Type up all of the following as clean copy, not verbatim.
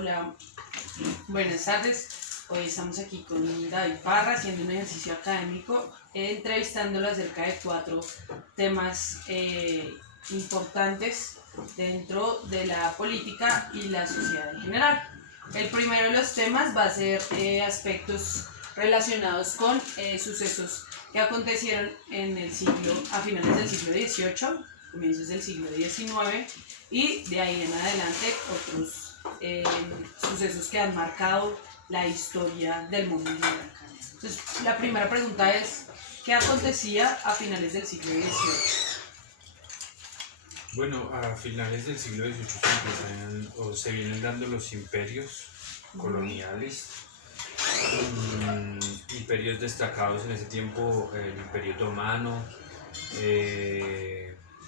Hola, buenas tardes. Hoy estamos aquí con David Parra haciendo un ejercicio académico, entrevistándolo acerca de 4 temas importantes dentro de la política y la sociedad en general. El primero de los temas va a ser aspectos relacionados con sucesos que acontecieron a finales del siglo XVIII, comienzos del siglo XIX, y de ahí en adelante otros sucesos que han marcado la historia del mundo en general. Entonces, la primera pregunta es, ¿qué acontecía a finales del siglo XVIII? Bueno, a finales del siglo XVIII se vienen dando los imperios coloniales, imperios destacados en ese tiempo, el Imperio Otomano,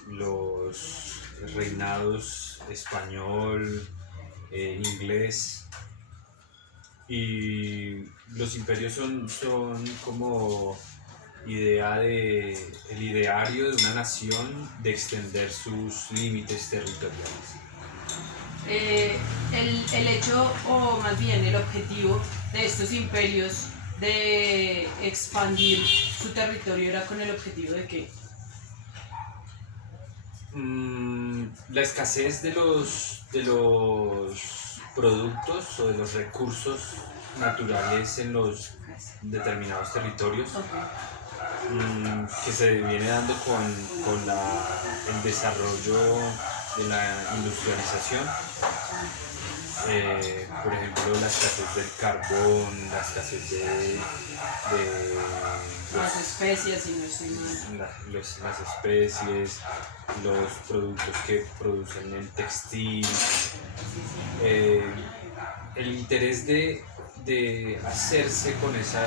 los reinados español, inglés, y los imperios son como el ideario de una nación de extender sus límites territoriales. El hecho, o más bien el objetivo de estos imperios de expandir su territorio era con el objetivo de qué? La escasez de los productos o de los recursos naturales en los determinados territorios, que se viene dando con el desarrollo de la industrialización. Por ejemplo, la escasez del carbón, la escasez de las especias, y no estoy mal. las especies, los productos que producen el textil, el interés de hacerse con esos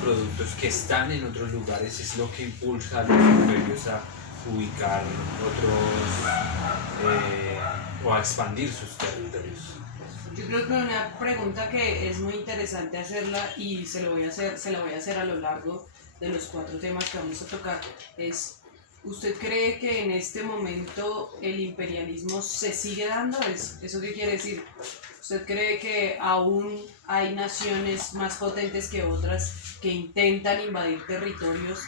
productos que están en otros lugares es lo que impulsa a los imperios a ubicar otros o a expandir sus territorios. Yo creo que una pregunta que es muy interesante hacerla, y se la voy a hacer a lo largo de los 4 temas que vamos a tocar, es: ¿usted cree que en este momento el imperialismo se sigue dando? ¿Eso qué quiere decir? ¿Usted cree que aún hay naciones más potentes que otras que intentan invadir territorios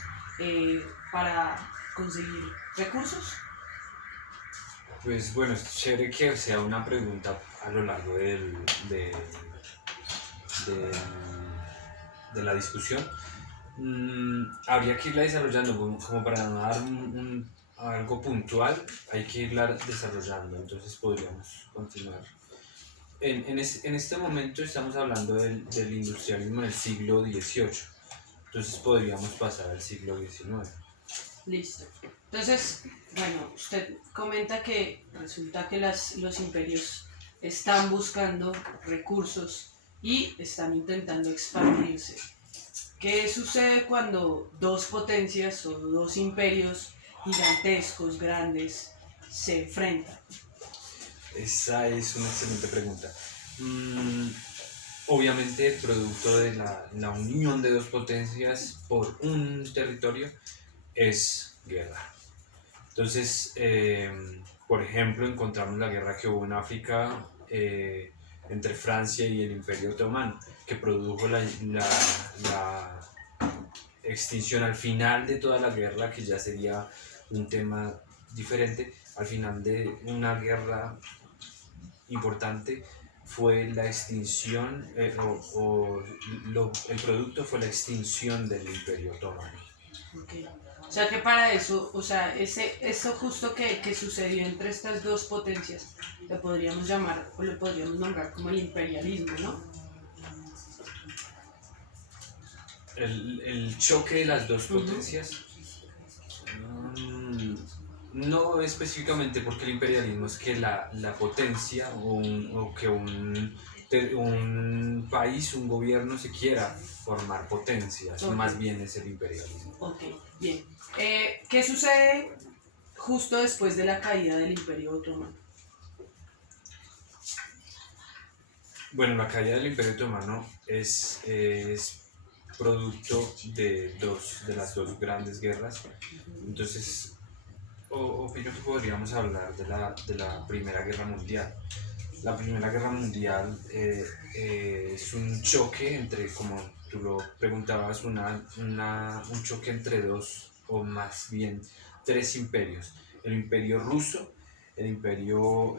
para conseguir recursos? Pues bueno, es chévere que sea una pregunta a lo largo de la discusión. Habría que irla desarrollando como para no dar algo puntual, hay que irla desarrollando, entonces podríamos continuar. En este momento estamos hablando del industrialismo en el siglo XVIII, entonces podríamos pasar al siglo XIX. Listo. Entonces, bueno, usted comenta que resulta que los imperios están buscando recursos y están intentando expandirse. ¿Qué sucede cuando 2 potencias o 2 imperios gigantescos, grandes, se enfrentan? Esa es una excelente pregunta. Obviamente, el producto de la unión de 2 potencias por un territorio es guerra. Entonces, por ejemplo, encontramos la guerra que hubo en África entre Francia y el Imperio Otomano, que produjo la extinción al final de toda la guerra, que ya sería un tema diferente. Al final de una guerra importante fue la extinción, el producto fue la extinción del Imperio Otomano. Okay. O sea que para eso, o sea, eso justo que sucedió entre estas 2 potencias, lo podríamos llamar o lo podríamos nombrar como el imperialismo, ¿no? El choque de las 2 potencias. No específicamente, porque el imperialismo es que la potencia o que un país, un gobierno se quiera formar potencia, eso más bien es el imperialismo. Ok, bien. ¿Qué sucede justo después de la caída del Imperio Otomano? Bueno, la caída del Imperio Otomano es producto de las dos grandes guerras. Entonces, opino que podríamos hablar de la Primera Guerra Mundial. la Primera Guerra Mundial es un choque entre, como tú lo preguntabas, un choque entre dos, o más bien tres imperios. El imperio ruso, el imperio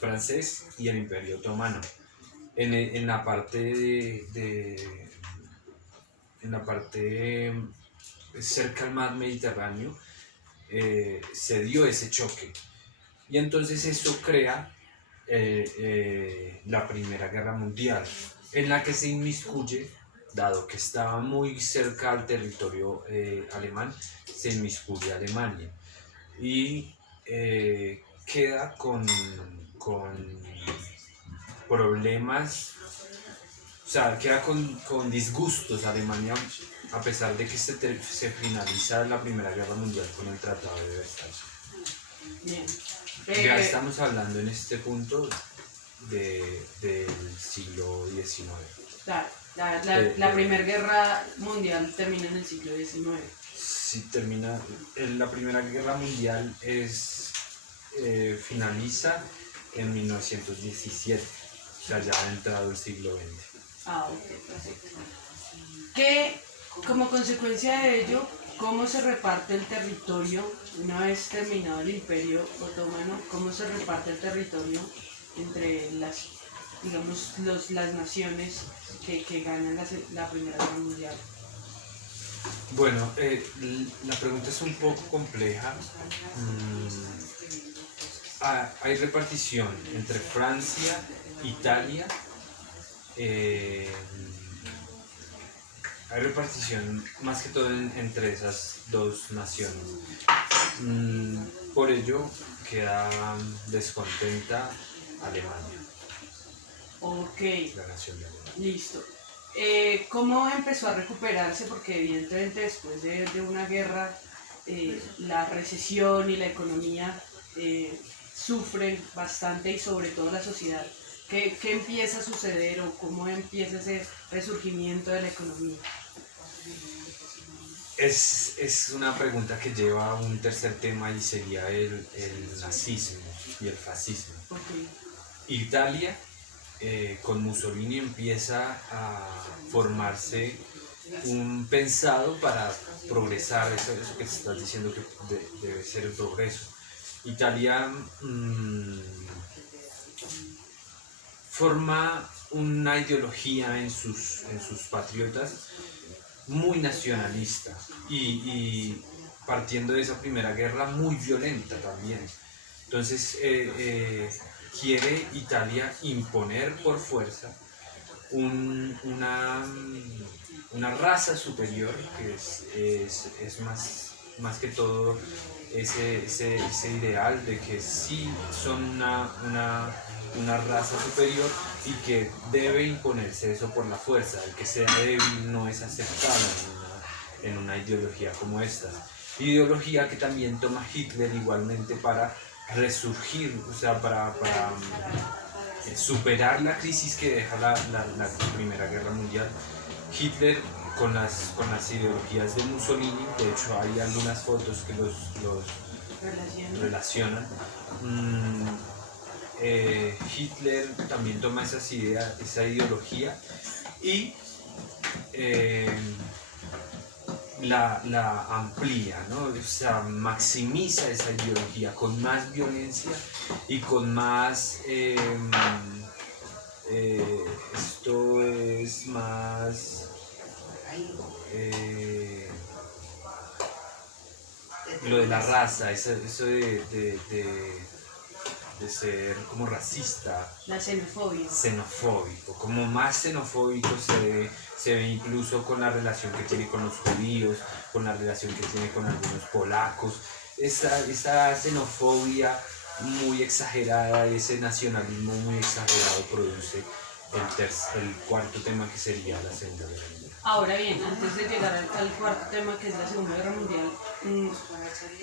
francés y el imperio otomano. En la parte en la parte cerca al mar Mediterráneo se dio ese choque. Y entonces eso crea la Primera Guerra Mundial, en la que se inmiscuye, dado que estaba muy cerca al territorio alemán, se inmiscuye Alemania y queda con problemas, o sea, queda con disgustos Alemania, a pesar de que se finaliza la Primera Guerra Mundial con el Tratado de Versalles. Bien. Ya estamos hablando en este punto del siglo XIX. La Primera Guerra Mundial termina en el siglo XIX. Sí, termina. La Primera Guerra Mundial finaliza en 1917, o sea, ya ha entrado el siglo XX. Ok, perfecto. ¿Qué, como consecuencia de ello, cómo se reparte el territorio una vez terminado el Imperio Otomano? ¿Cómo se reparte el territorio entre las naciones que ganan la Primera Guerra Mundial? Bueno, la pregunta es un poco compleja. Hay repartición entre Francia, Italia. Hay repartición más que todo entre esas dos naciones. Por ello queda descontenta Alemania. Ok. La nación de Alemania. Listo. ¿Cómo empezó a recuperarse? Porque evidentemente después de una guerra la recesión y la economía sufren bastante, y sobre todo la sociedad. ¿Qué empieza a suceder o cómo empieza ese resurgimiento de la economía? Es una pregunta que lleva a un tercer tema, y sería el nazismo y el fascismo. Okay. Italia, con Mussolini, empieza a formarse un pensado para progresar, eso que estás diciendo que debe ser el progreso. Italia forma una ideología en sus patriotas muy nacionalista y partiendo de esa primera guerra muy violenta también. Entonces quiere Italia imponer por fuerza una raza superior, que es más que todo ese ideal de que sí son una raza superior y que debe imponerse eso por la fuerza. El que sea débil no es aceptado en una ideología como esta. Ideología que también toma Hitler igualmente para resurgir, o sea, para superar la crisis que deja la Primera Guerra Mundial. Hitler, con las ideologías de Mussolini, de hecho hay algunas fotos que los relacionan. Hitler también toma esa ideología y la amplía, ¿no? O sea, maximiza esa ideología con más violencia y con más esto es más lo de la raza, eso de ser como racista, la xenofobia. Xenofóbico, como más xenofóbico se ve incluso con la relación que tiene con los judíos, con la relación que tiene con algunos polacos, esa xenofobia muy exagerada, ese nacionalismo muy exagerado produce el cuarto tema, que sería la Segunda Guerra Mundial. Ahora bien, antes de llegar al cuarto tema, que es la Segunda Guerra Mundial,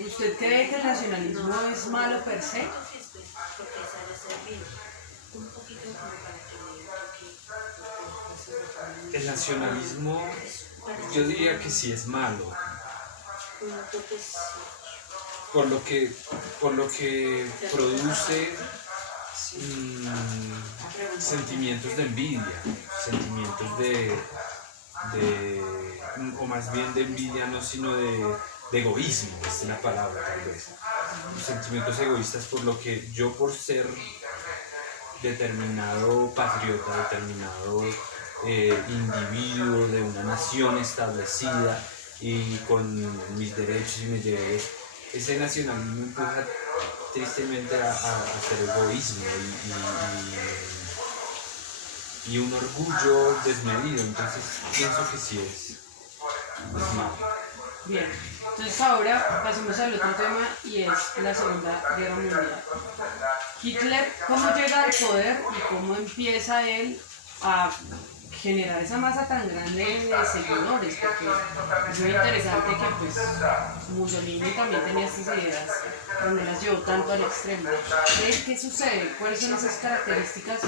¿usted cree que el nacionalismo es malo per se? El nacionalismo, yo diría que sí es malo, por lo que produce sentimientos de envidia, sentimientos o más bien de envidia, no sino de egoísmo, esta es la palabra tal vez. Sentimientos egoístas por lo que yo, por ser determinado patriota, determinado individuo de una nación establecida y con mis derechos y mis deberes, ese nacionalismo me empuja tristemente a hacer egoísmo y un orgullo desmedido. Entonces pienso que sí es malo. Bien, entonces ahora pasemos al otro tema y es la Segunda Guerra Mundial. Hitler, ¿cómo llega al poder y cómo empieza él a generar esa masa tan grande de seguidores? Porque es muy interesante que pues Mussolini también tenía estas ideas, pero no las llevó tanto al extremo. ¿Qué sucede? ¿Cuáles son esas características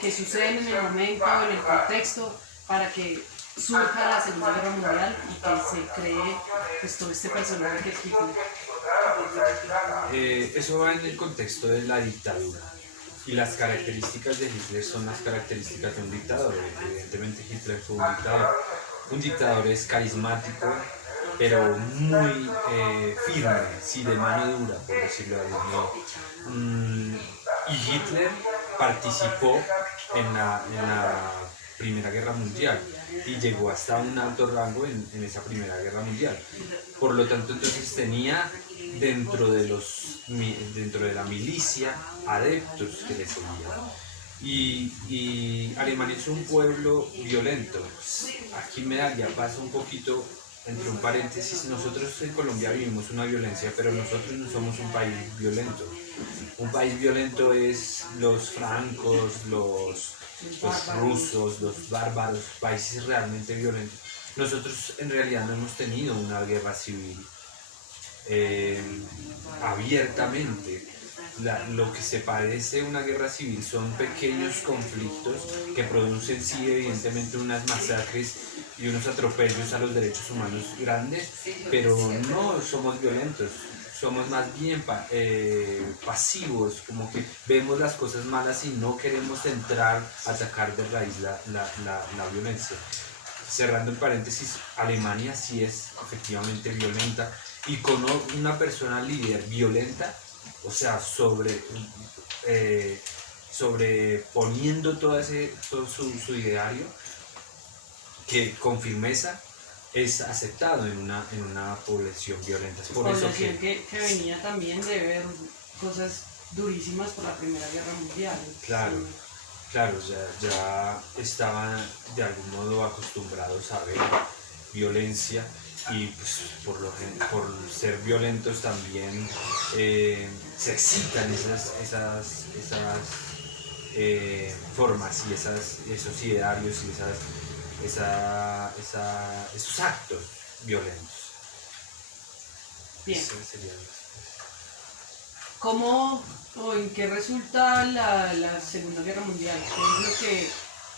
que suceden en el momento, en el contexto, para que surja la Segunda Guerra Mundial y que se cree pues, todo este personaje que es Hitler? Eso va en el contexto de la dictadura. Y las características de Hitler son las características de un dictador. Evidentemente Hitler fue un dictador. Un dictador es carismático, pero muy firme, sí, de mano dura, por decirlo de algún modo. Y Hitler participó en la Primera Guerra Mundial y llegó hasta un alto rango en esa Primera Guerra Mundial. Por lo tanto, entonces tenía dentro de la milicia adeptos que le seguían. Y Alemania es un pueblo violento. Aquí me daría paso un poquito, entre un paréntesis. Nosotros en Colombia vivimos una violencia, pero nosotros no somos un país violento. Un país violento es los francos, los rusos, los bárbaros, países realmente violentos. Nosotros en realidad no hemos tenido una guerra civil abiertamente. Lo que se parece a una guerra civil son pequeños conflictos que producen sí evidentemente unas masacres y unos atropellos a los derechos humanos grandes, pero no somos violentos. Somos más bien pasivos, como que vemos las cosas malas y no queremos entrar a atacar de raíz la violencia. Cerrando el paréntesis, Alemania sí es efectivamente violenta y con una persona líder violenta, o sea, sobreponiendo todo su ideario, que con firmeza es aceptado en una población violenta. Es por eso que venía también de ver cosas durísimas por la Primera Guerra Mundial. Claro, sí. Claro, ya estaban de algún modo acostumbrados a ver violencia y pues por ser violentos también se excitan esas formas y esos idearios y esos actos violentos. Bien. Eso sería ¿Cómo o en qué resulta la Segunda Guerra Mundial?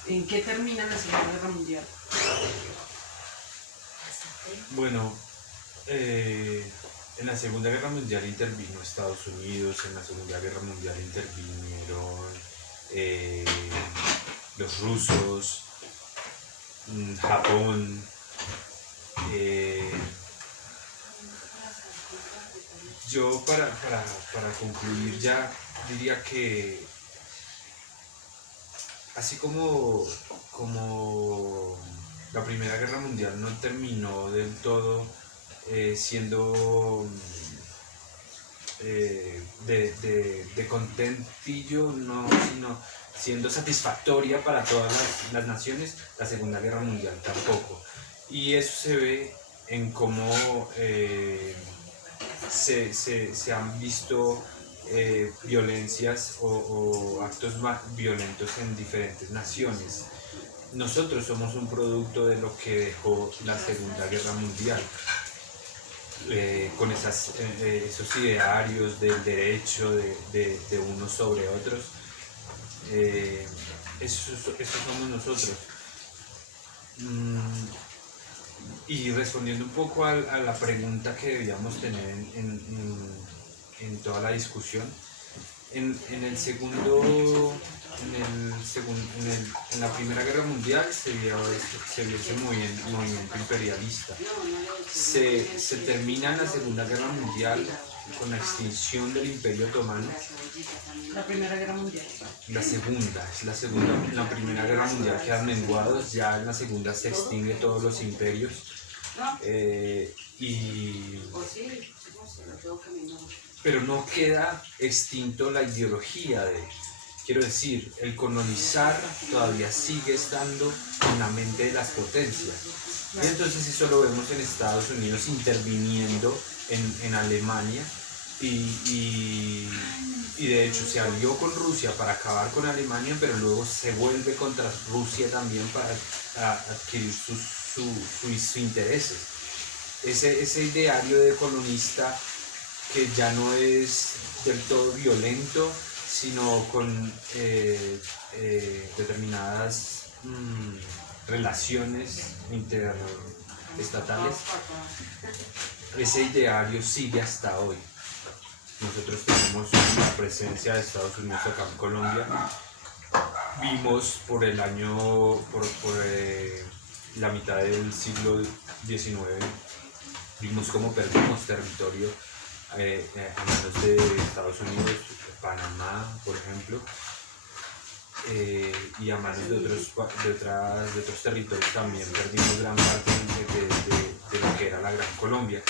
¿En qué termina la Segunda Guerra Mundial? Bueno, en la Segunda Guerra Mundial intervino Estados Unidos, en la Segunda Guerra Mundial intervinieron los rusos, Japón, yo para concluir ya diría que así como la Primera Guerra Mundial no terminó del todo siendo de contentillo, no, sino siendo satisfactoria para todas las naciones, la Segunda Guerra Mundial tampoco. Y eso se ve en cómo se han visto violencias o actos violentos en diferentes naciones. Nosotros somos un producto de lo que dejó la Segunda Guerra Mundial, con esos idearios del derecho de unos sobre otros. Eso somos nosotros. Y respondiendo un poco a la pregunta que debíamos tener en toda la discusión, En el segundo, en la Primera Guerra Mundial se vio ese movimiento imperialista. Se termina en la Segunda Guerra Mundial con la extinción del Imperio Otomano. La Primera Guerra Mundial. Es la segunda, en la Primera Guerra Mundial quedan menguados, ya en la segunda se extingue todos los imperios. Pero no queda extinto la ideología quiero decir, el colonizar todavía sigue estando en la mente de las potencias. Y entonces eso lo vemos en Estados Unidos interviniendo en Alemania y de hecho se alió con Rusia para acabar con Alemania, pero luego se vuelve contra Rusia también para adquirir sus intereses. Ese ideario de colonista que ya no es del todo violento, sino con determinadas relaciones interestatales, ese ideario sigue hasta hoy. Nosotros tenemos la presencia de Estados Unidos acá en Colombia. Vimos por el año, por la mitad del siglo XIX, vimos cómo perdimos territorio a manos de Estados Unidos, Panamá, por ejemplo, y a manos de otros territorios también perdimos gran parte de lo que era la Gran Colombia.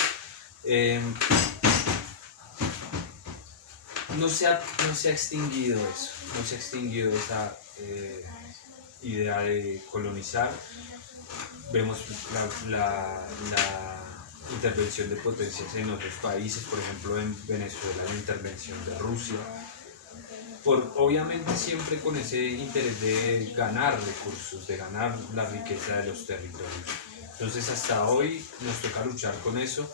No se ha extinguido eso, no se ha extinguido esa idea de colonizar. Vemos la intervención de potencias en otros países, por ejemplo en Venezuela la intervención de Rusia, obviamente siempre con ese interés de ganar recursos, de ganar la riqueza de los territorios. Entonces hasta hoy nos toca luchar con eso.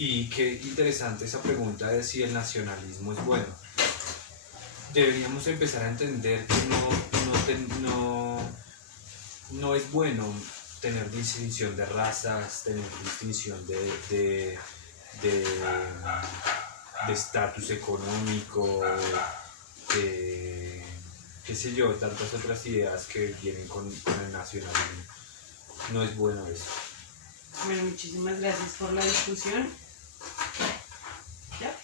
Y qué interesante esa pregunta de si el nacionalismo es bueno. Deberíamos empezar a entender que no es bueno tener distinción de razas, tener distinción de estatus económico, qué sé yo, tantas otras ideas que vienen con el nacionalismo. No es bueno eso. Bueno, muchísimas gracias por la discusión. ¿Ya?